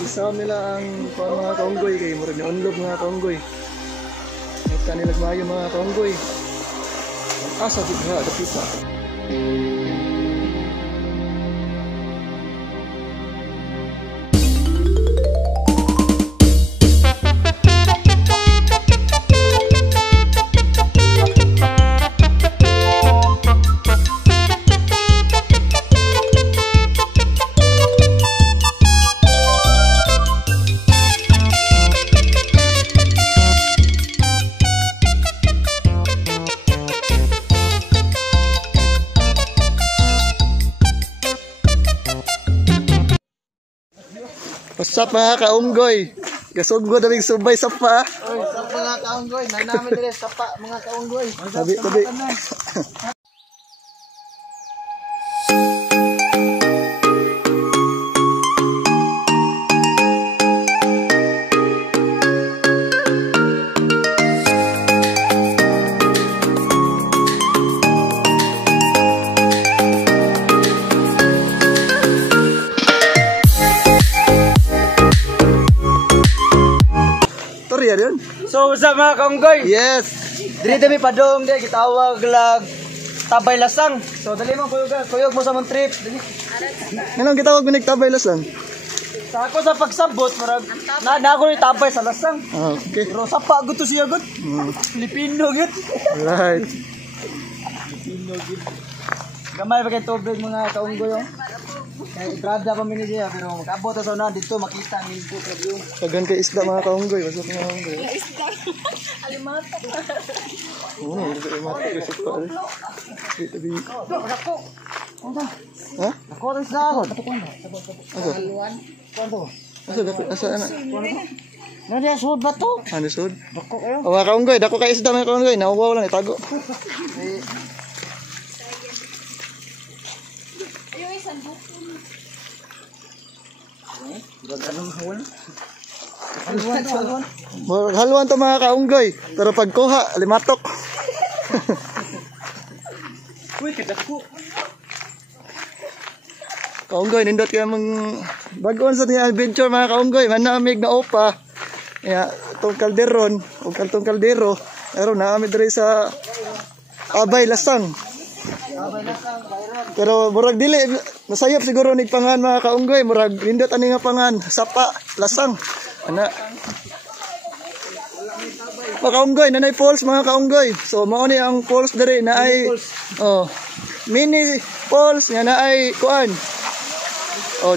Isa nila ang mga kaunggoy kay murag ni unlob mga kaunggoy. Ito nila maayo mga kaunggoy. Asa gid ha dapita. What's up mga kaunggoy? Gasugod daming subay sapa. Oy, sa mga kaunggoy, nanamin dire sapa mga kaunggoy. Tabi. So, what's up mga kaunggoy? Yes. Dili dami padong di gitawag lag tabay lasang. So, dali mo kuyog mo sa mong trip. Dali. Anong gitawag mo nagtabay lasang? Sa ako sa pagsabot, marag na ako ni tabay sa lasang. Ah, okay. Pero sapa gud to siya gud. Filipino gud. Right. Filipino gud. Gamay pa kay tubig mga kaunggoy. Kaya itrada pa minigay pero makabot sa una dito makita ang mingo yung Tagan kay isda mga kaunggoy, wasap mga kaunggoy. Isda. Alimata. Oo, hindi mata kasi pa. Tabi. Ako. Ha? Ako rin sa ako. Asa? Haluan. Kwento. Asa ana? Nariya sud ba to? Ano sud? Dako kayo. O mga kaunggoy, dako kay isda mga kaunggoy, nauwaw lang itago. Yung isang buko. Haluan to mga kaunggoy, pero pagkuha, limatok. Uy, kadako. Kaunggoy, nindot kaya mong baguan sa niya adventure mga kaunggoy, manamig na opa. Kaya itong kalderon, o itong kaldero, pero naamid rin sa TABAY lasang. Pero murag dili, nasayap siguro ni pangan mga kaunggoy, murag nindot ani nga pangan, sapa, lasang. Ana. Mga kaunggoy, nanay falls mga kaunggoy. So mao ni ang falls diri na ay mini falls nga na ay kuan.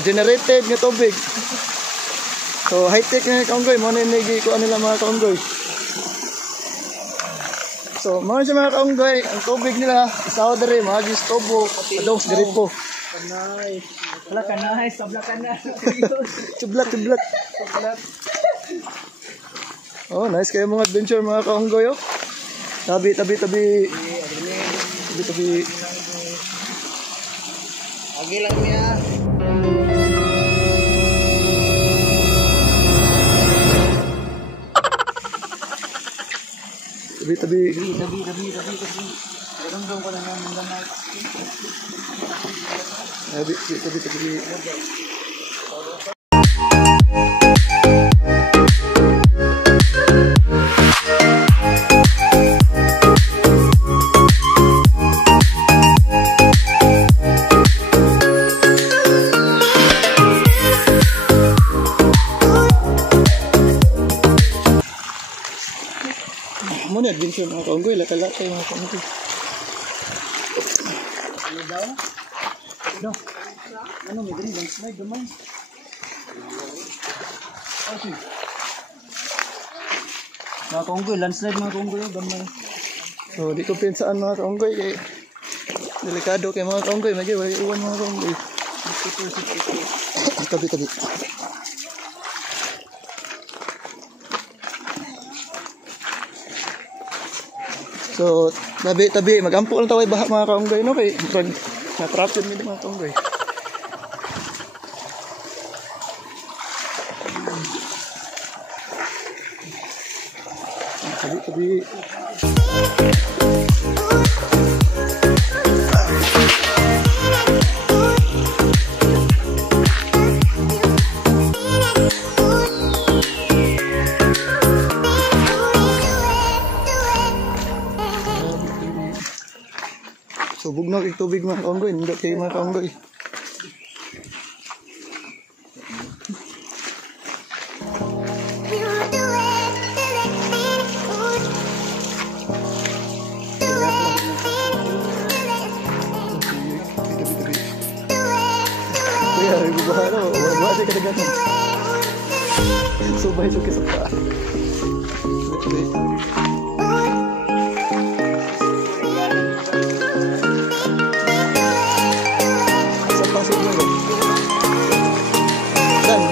Generated nga tubig. So high tech nga kaunggoy, mao ni kuan nila mga kaunggoy. So mao siya mga kaunggoy, ang tubig nila isaw diri mga gistobo, adong diri po. Kanay. Wala kanay, sabla kanay. Tublat. Oh, nice kayo mga adventure mga kaunggoy. Oh. Tabi. Agi lang niya. Tabi. Rundong ko na naman gamay. Tabi. Muna adventure mga kaunggoy, laka-laka mga kaunggoy. Ano daw? Ano may gani lang slide gamay. Okay. Mga kaunggoy, landslide mga kaunggoy gamay. So di ko pinsaan mga kaunggoy kay delikado kay mga kaunggoy, magi way uwan mga kaunggoy. Tabi. So, tabi, magampo lang taway baha mga kaunggoy, no? Kay na-trap yun mga kaunggoy. Tabi. bugnaw kay tubig mga kaunggoy, nindot kay mga kaunggoy. Kuya, ibubahan o, wala siya kadaganan. Subay siya kasi pa. Sa pasig mo yun.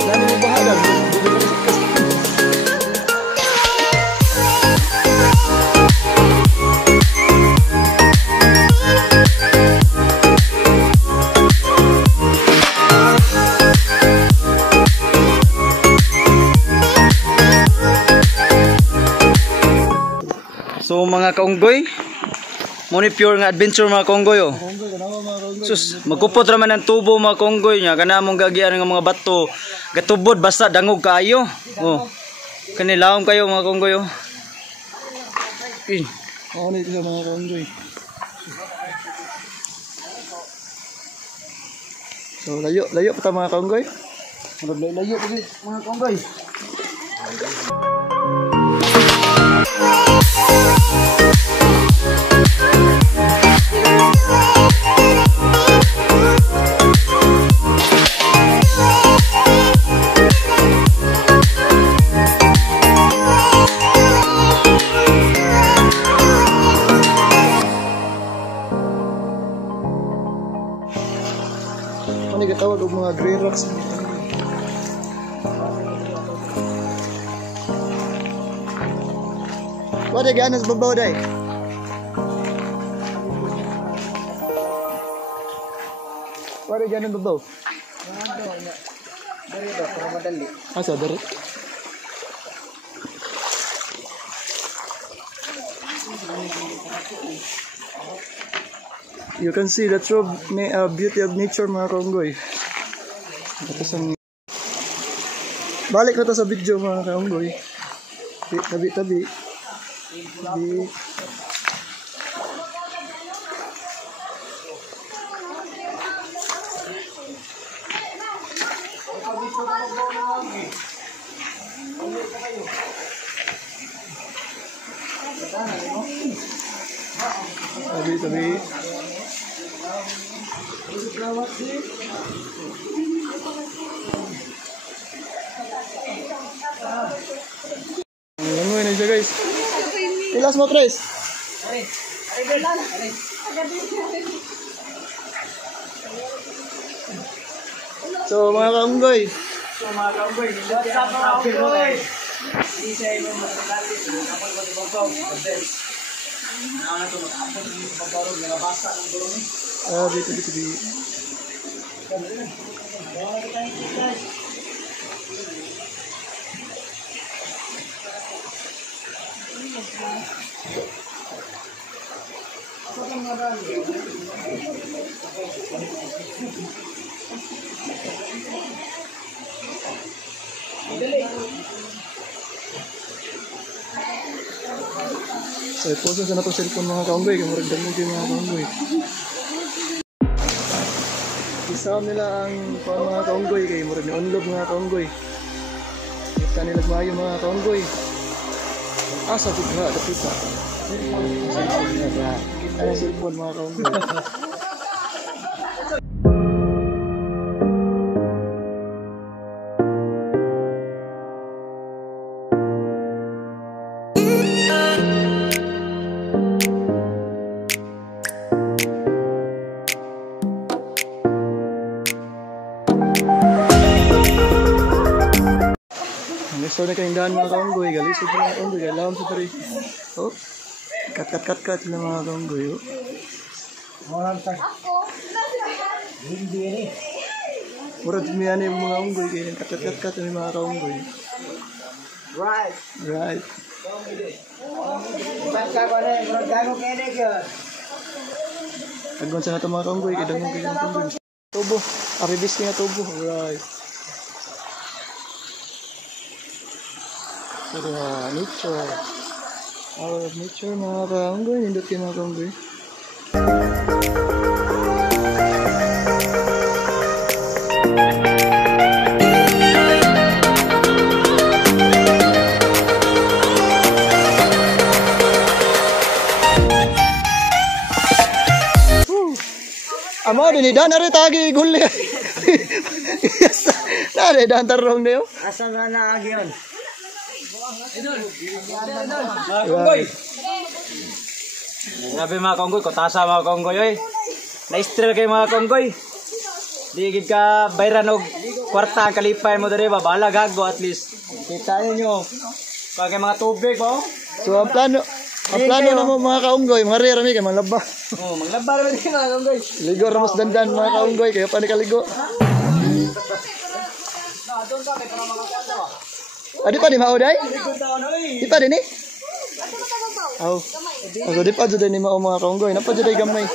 Dan ibubahan dan. So mga kaunggoy, muni pure nga adventure mga kaunggoy oh. Sus, magkupot raman ang tubo mga kaunggoy nya, kana mong gagian nga mga bato, gatubod basta dangog kaayo. Oh. Kanilawom kayo mga kaunggoy oh. Ano ito sa mga kaunggoy. So layo pa ta mga kaunggoy. Layo mga kaunggoy. Ano gatawag og mga gray rocks. What are ganas babaw day? What are ganas babaw? Dari do, para madali. Asa dari? You can see the true beauty of nature mga kaunggoy. Balik na to sa video mga kaunggoy. Tabi. Tabi. Langoy na siya guys. Ilas mo tres. So mga kaunggoy. Dito. So, iposa sa nato cellphone mga kaunggoy, kaya murag damo kayo mga kaunggoy. Isam nila ang mga kaunggoy, kaya murag ni unlob mga kaunggoy. Kita nila maayo mga kaunggoy. Asa ko nga, kapita. Kita na cellphone mga kaunggoy. Gusto na kayong daan mga kaunggoy, galisod na mga kaunggoy, kailangan sa pari. Oh, kat sila mga kaunggoy. Oh. Murad sumiyaan yung mga kaunggoy, kaya kat yung mga kaunggoy. Right. Agwan sa nato mga kaunggoy, kaya dangon kayo mga kaunggoy. Tubo, aribis nga tubo. Right. So, nature. Our nature mga kaunggoy, nindot kayo mga kaunggoy. Amo din dan ari tagi guli. Nare dan tarong niyo. Asa na naagi yun? Mga kaunggoy. Grabe mga kaunggoy, kutasa mga kaunggoy oy. Na-stre kay mga kaunggoy. Di gid ka bayran og kwarta ang kalipay mo diri ba bala gago at least. Kita niyo. Kaya mga tubig ba? So ang plano na mo mga kaunggoy, mga rami kay manglaba. Oh, manglaba ra di mga kaunggoy. Ligo ramos dandan mga kaunggoy kaya pa ni kaligo. Adi pa di mao day? Di pa din eh? Aw. Aso di pa jud ni mao mga kaunggoy, napa jud gamay.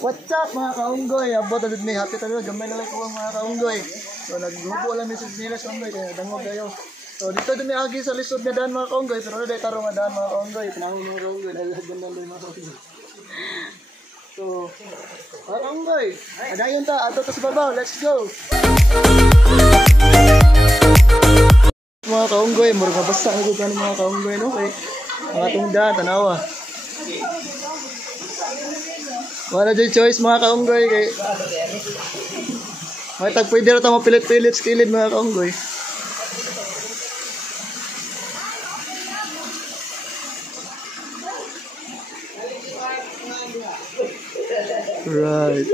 What's up mga kaunggoy? Abot agad mi happy talaga gamay na lang ko mga kaunggoy. So naggubo lang mi sa nila kaunggoy kaya dangog kayo. So dito dumi agi sa lisod na daan mga kaunggoy pero dai tarong nga daan mga kaunggoy, panahon mga kaunggoy dahil gandan lang mga kaunggoy. So mga kaunggoy, adayon ta ato sa babaw, let's go. Mga kaunggoy, mura ka basa na gud mga kaunggoy no kay ang atong daan tanawa. Wala dyan choice mga kaunggoy kay may tag pwede rin ito mapilit-pilit sa kilid mga kaunggoy. Right.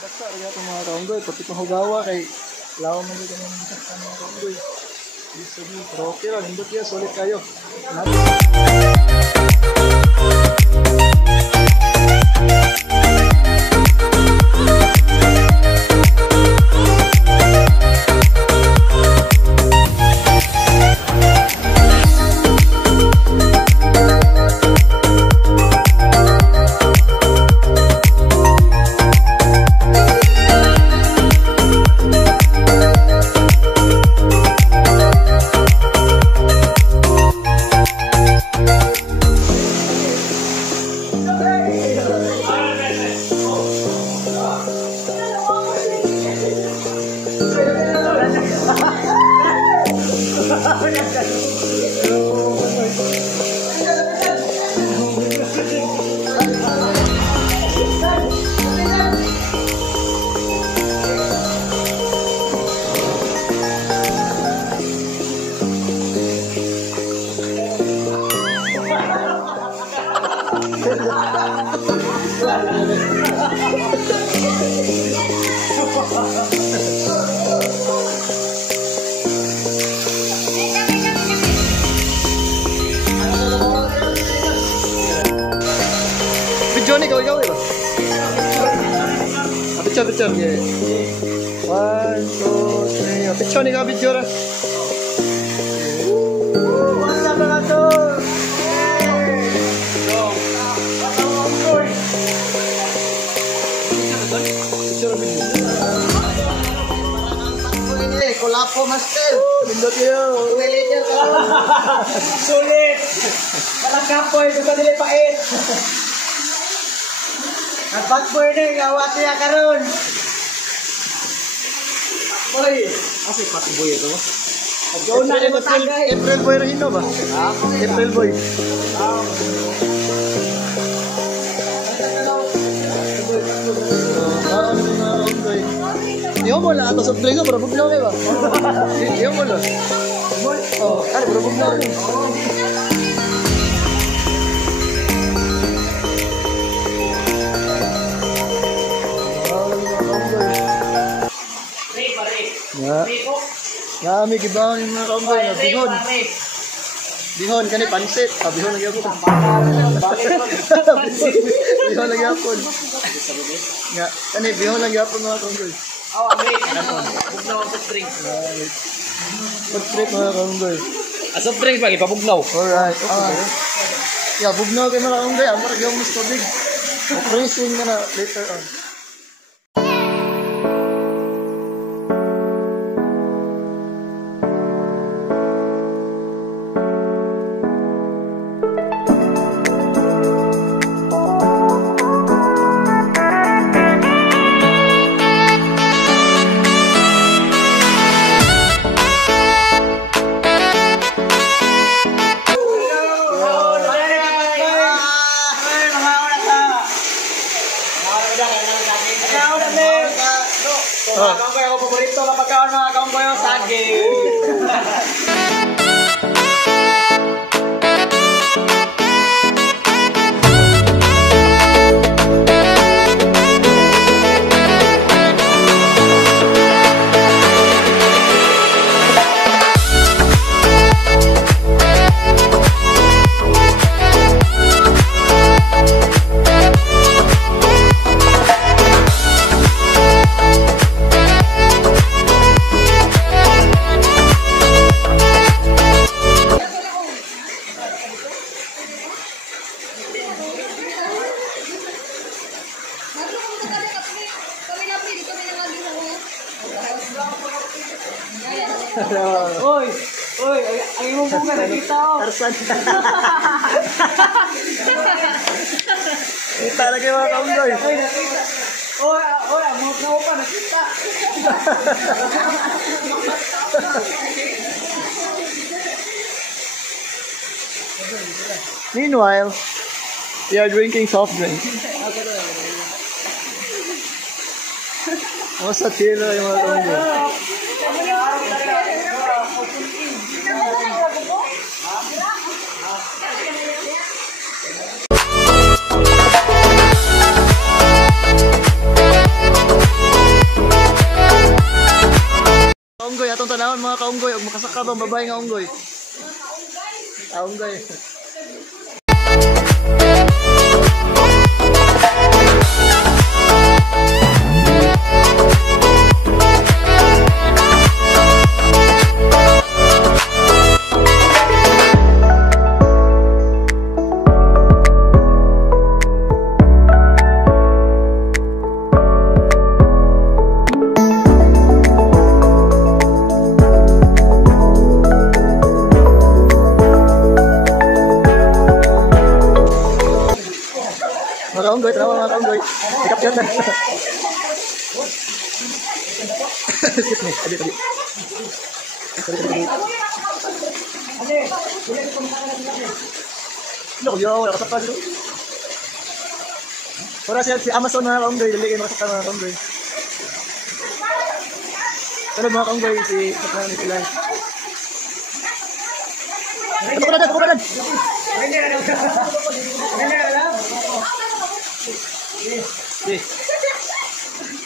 Basta rin ito mga kaunggoy pati pang hugawa kay lawa man dito ng mga kaunggoy. Pero okay lang, hindi kaya solid kayo. Video ni kau ba? Picture ya. 1, 2, 3. Picture ni kau video lah. What's up mga to? Kolapo master. Pindot yo. Weliter ka. Sulit. Walang kapoy dugo dili pait. At burning awat niya karon. Boy, kasi patiboy ito. Go na ni matagay. April boy rin ba? April boy. Iyo mo lang ato sa drink pero bugnaw ba? Iyo mo lang. Oh, ano pero bugnaw. Ya, may gibaw yung mga kaunggoy na bihon. Bihon kani pansit, bihon lagi ako. Bihon lagi ako. Ya, kani bihon lagi ako mga kaunggoy. Oh, abi. Bugnaw ang soft drink. Soft drink mga kaunggoy. Soft drink pagi pabugnaw. Alright. Ya, bugnaw kay mga kaunggoy, amo ra gyud mas tubig. Freezing na later on. Mga kaunggoy, ako paborito na pagkaon mga kaunggoy, saging. Oy, ang imong bunga nakita ko. Tarsan. Kita lagi mga kaunggoy. Oy, nakita. Oy, ang mga tao pa nakita. Meanwhile, we are drinking soft drink. Sa chilo yung mga kaunggoy. Kaunggoy, atong tanawon mga kaunggoy, og makasaka bang babae nga unggoy. Kaunggoy. Mga kaunggoy, tanawa mga kaunggoy. Sikap yun na. Excuse me. Adi. Look, yo, nakasaka dito. Para si Amazon mga kaunggoy, dali kayo nakasaka mga kaunggoy. Ano mga kaunggoy, si Sakana ni Pilay. Ako ka na.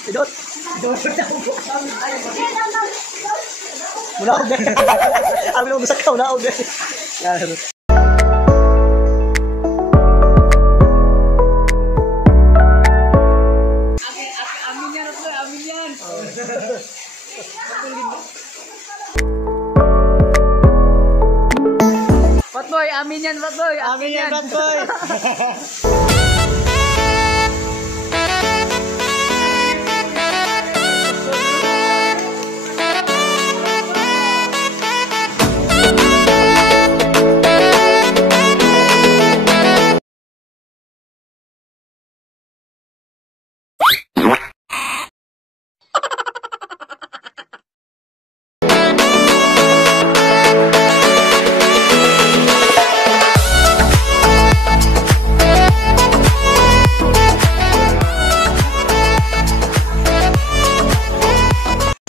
Idot. Mula ako dyan. Alam mo, gusak ka, mula ako dyan. Amin yan, amin yan. Batboy, amin yan, Batboy. Amin yan, Batboy.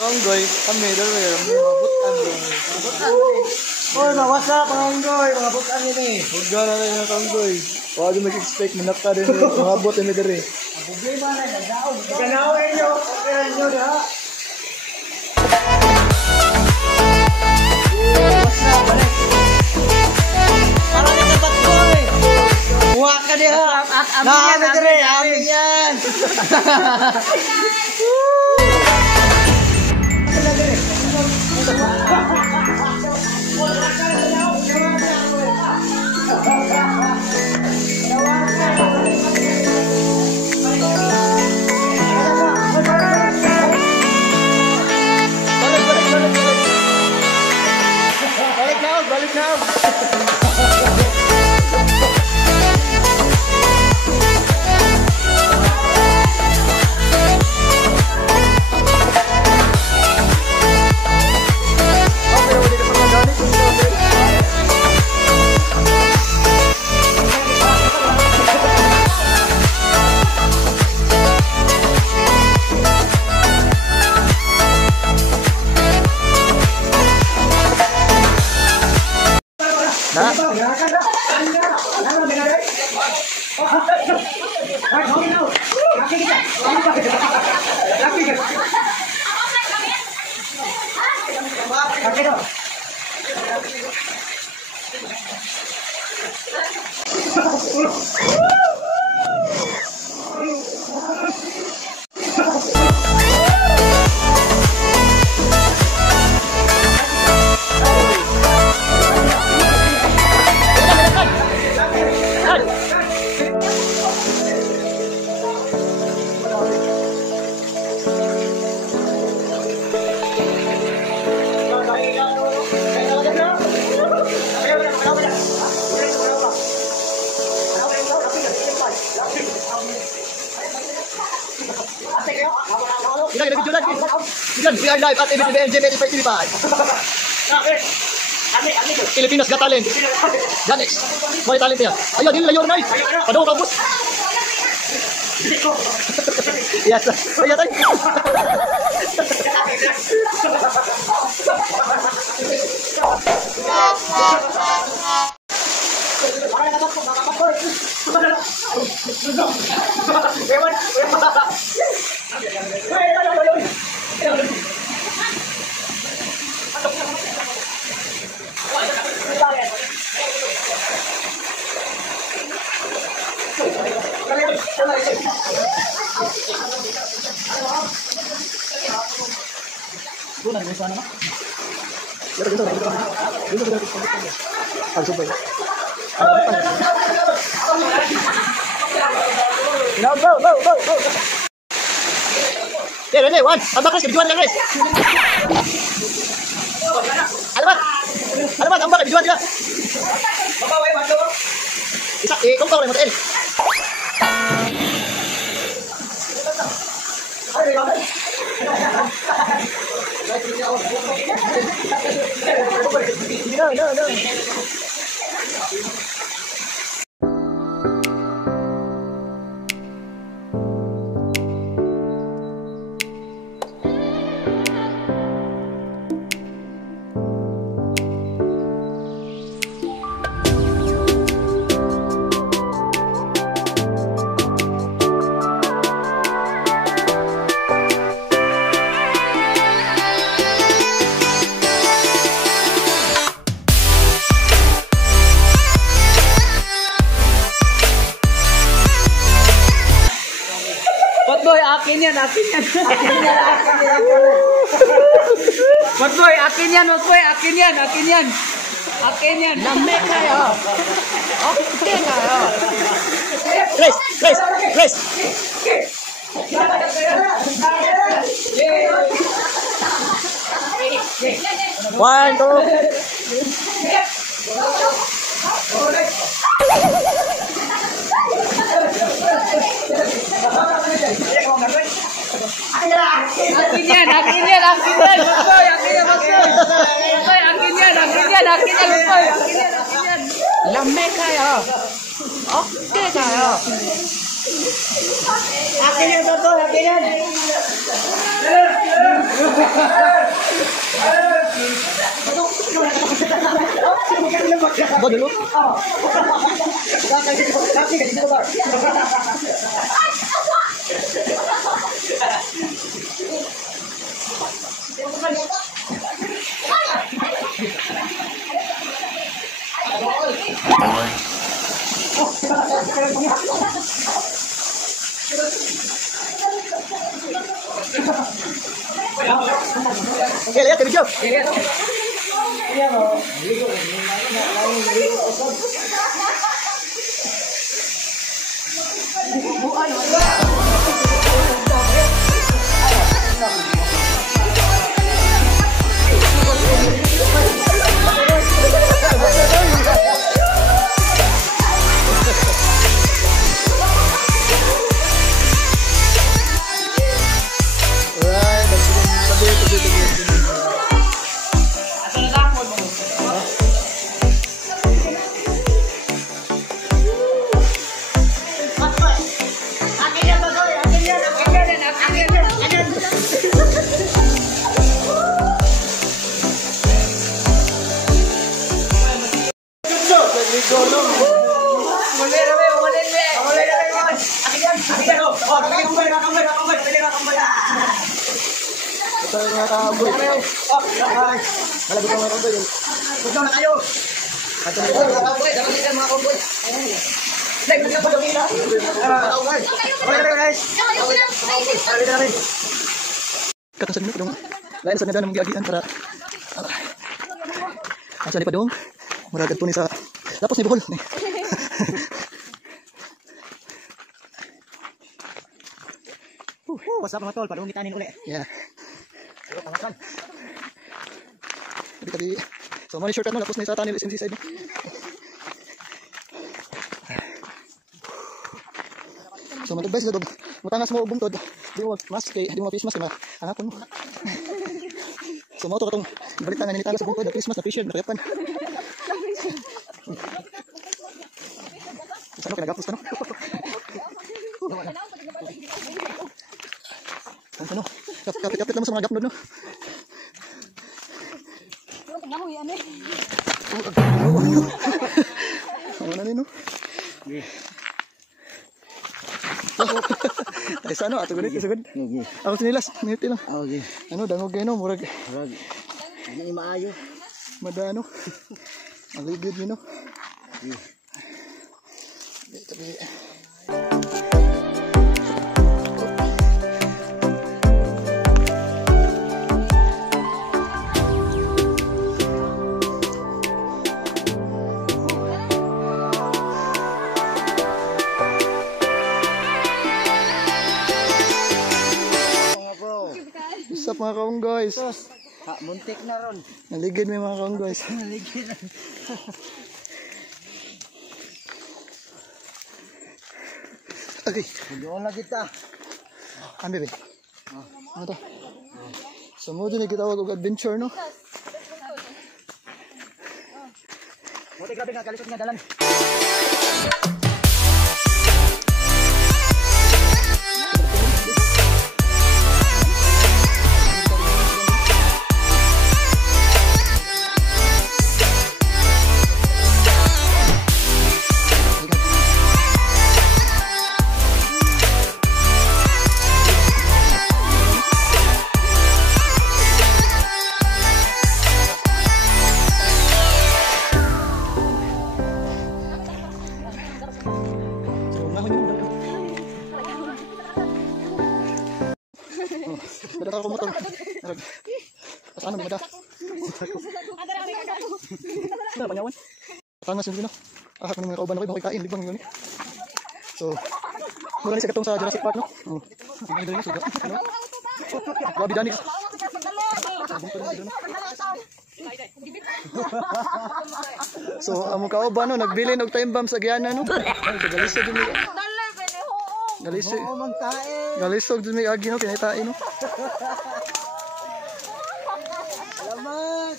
Kaunggoy, kami dalawa mga butan. Oy, mawasa kaunggoy, mga butan ini. Huwag na rin mga kaunggoy. Huwag din mag-expect, manapta din mga butan ni dere. Ang problema na, nagdaog. Ganawin nyo, kaya nyo na. Wasa, balik. Parang ito Batboy. Huwag ka diha. Amin yan, dere, amin yan. Balik na. We are live at NGB 25. Filipinos Got Talent. Janex. May talent niya. Ayun, yun layon na eh. Padaw ka, boss. Yes. Ayun tayo. Go. Yeah, ready, one. Ambak guys, kebijuan guys. Alamat, ambak kebijuan juga. Bawa masuk. Bisa, kompor model. No. Akin yan. Matboy, akin yan. Lame kayo. Okay kayo. Race. One, two. Akin yan. Lame kayo. Okay kayo. Akin yan. Bawa dulu. Oke, lihat ke video. Akin yan. Sa mga kaunggoy. Malabot ang mga kaunggoy. Huwag na kayo. Ato na mga kaunggoy. Dapat din mga kaunggoy. Like, nagka pa kami na. Kaunggoy. Okay, guys. Sabi na rin. Katasan mo dong. Lain sa nada ng giagian para asa ni padong. Muragad po ni sa tapos ni buhol. What's up mga tol? Padung kita nin uli. Yeah. Tabi. So money shortcut mo tapos na sa tunnel SMC side. So matubay sila dog. Mutangas mo bungtod. Di mo mask kay di mo face mask na. Hangapon mo. So mo to katong balitan nga nilitagas sa bungtod na face mask na face shield na kayapan. Sano kinagapos ka no? Ano? Kapit-kapit lang sa mga gapnod no? Ano na nino? Ay sa ano? Ato ganit isagad? Ako sinilas, minute lang. Ano, dangog kayo no? Murag. Ano yung maayo? Mada ano? Maligid nyo no? Tabi. What's up mga kaunggoy? Muntik na ron. Naligid may mga kaunggoy. Naligid. Okay. Doon na kita. Ano bebe? Ano to? So mo din kita og adventure no? Buti grabe nga kalisod nga dalan. Beda ako motor. Paano beda? Ano panyawan? Tangas yun no. Ah, kung mga kauban ako kain libang yun. So, mura ni sa katong sa Jurassic Park no. Oh. Tingnan dito suga. Ano? Grabe dani. So, amo kauban no nagbilin og time bomb sa Giana no. Galisod din. Galisod. Galisod din may agi no pinaitain no. Salamat.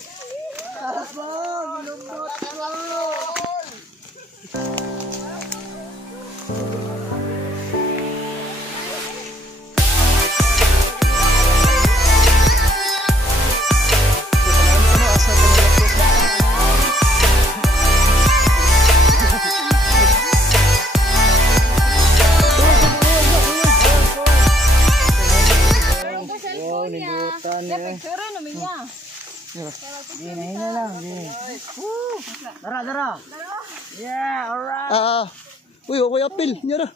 Salamat. Lubot ko. Dara. Yeah, alright. Uy, okay apil. Nyara.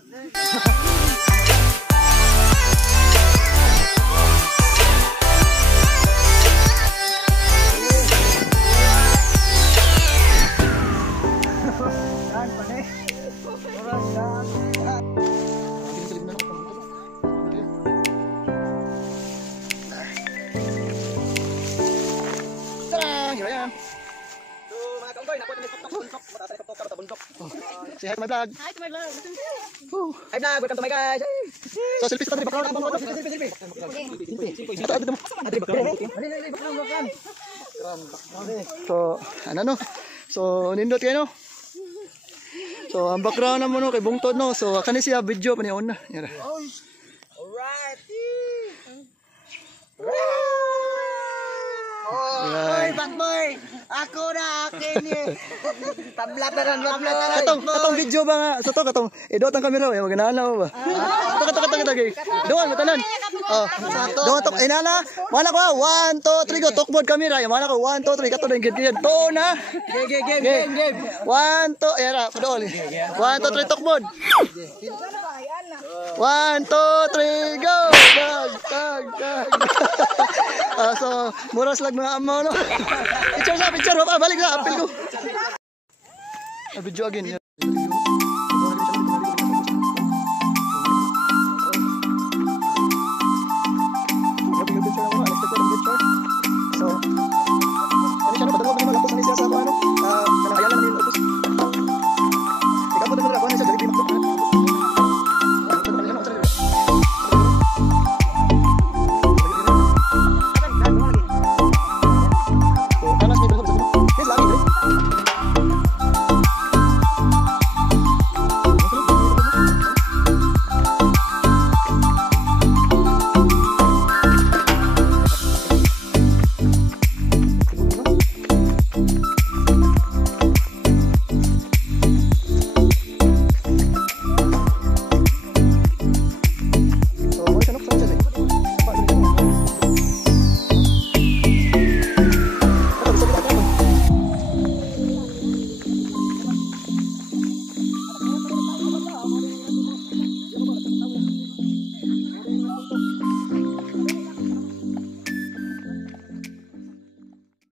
Say hi to my vlog. Hi to my vlog. Hi vlog, welcome to my guys. So selfie sa tabi bakla. So ano no? So nindot kayo no? So ang background na mo no kay bungtod no. So kani siya video pa niya una. Yara. Alright. Oy, Batboy! Ako na, akin eh. Tablataran. Katong video ba nga? Sa to, katong, idot ang kamera, wag ganaan ba? Katong, doon, matanan. Oh, doon, tok, inana. Mana ko, 1, 2, 3, go, tokbod kamera. Mana ko, 1, 2, 3, katong, gigid, to na. Game. 1, 2, era, padool. 1, 2, 3, tokbod. 1, 2, 3, go! Tag. So, muras lang mga amo, no? Picture, balik na, apil ko. Video again.